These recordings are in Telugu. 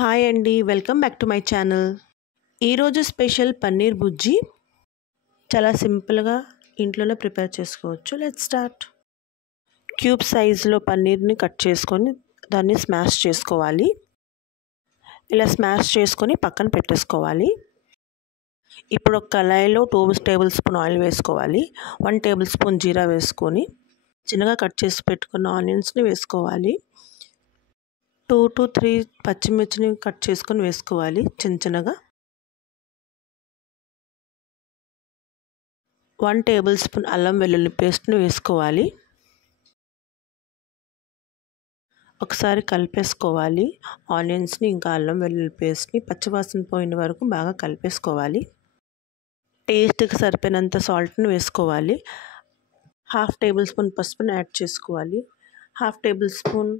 హాయ్ అండి, welcome back to my channel. ఈరోజు స్పెషల్ పన్నీర్ బుజ్జి చాలా సింపుల్గా ఇంట్లోనే ప్రిపేర్ చేసుకోవచ్చు. Let's start. క్యూబ్ సైజులో పన్నీర్ని కట్ చేసుకొని దాన్ని స్మాష్ చేసుకోవాలి. ఇలా స్మాష్ చేసుకొని పక్కన పెట్టేసుకోవాలి. ఇప్పుడు ఒక కళాయిలో 2 టేబుల్ స్పూన్ ఆయిల్ వేసుకోవాలి. 1 టేబుల్ స్పూన్ జీరా వేసుకొని చిన్నగా కట్ చేసి పెట్టుకున్న ఆనియన్స్ని వేసుకోవాలి. 2 to 3 పచ్చిమిర్చిని కట్ చేసుకొని వేసుకోవాలి చిన్నగా. 1 టేబుల్ స్పూన్ అల్లం వెల్లుల్లి పేస్ట్ని వేసుకోవాలి. ఒకసారి కలిపేసుకోవాలి. ఆనియన్స్ని ఇంకా అల్లం వెల్లుల్లి పేస్ట్ని పచ్చివాసన పోయిన వరకు బాగా కలిపేసుకోవాలి. టేస్ట్కి సరిపోయినంత సాల్ట్ని వేసుకోవాలి. 1/2 టేబుల్ స్పూన్ పసుపుని యాడ్ చేసుకోవాలి. 1/2 టేబుల్ స్పూన్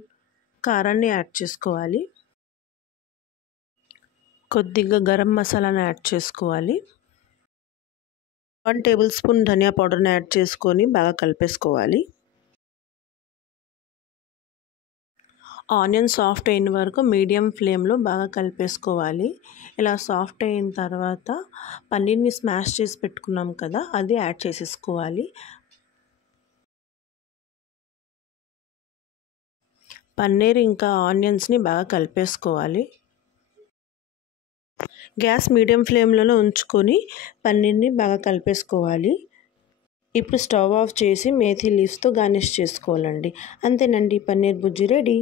కారాన్ని యాడ్ చేసుకోవాలి. కొద్దిగా గరం మసాలాని యాడ్ చేసుకోవాలి. 1 టేబుల్ స్పూన్ ధనియా పౌడర్ని యాడ్ చేసుకొని బాగా కలిపేసుకోవాలి. ఆనియన్ సాఫ్ట్ అయిన వరకు మీడియం ఫ్లేమ్లో బాగా కలిపేసుకోవాలి. ఇలా సాఫ్ట్ అయిన తర్వాత పన్నీర్ని స్మాష్ చేసి పెట్టుకున్నాం కదా, అది యాడ్ చేసేసుకోవాలి. పన్నీర్ ఇంకా ఆనియన్స్ని బాగా కలిపేసుకోవాలి. గ్యాస్ మీడియం ఫ్లేమ్లోనే ఉంచుకొని పన్నీర్ని బాగా కలిపేసుకోవాలి. ఇప్పుడు స్టవ్ ఆఫ్ చేసి మేథీ లీవ్స్తో గార్నిష్ చేసుకోవాలండి. అంతేనండి, పన్నీర్ బుజ్జి రెడీ.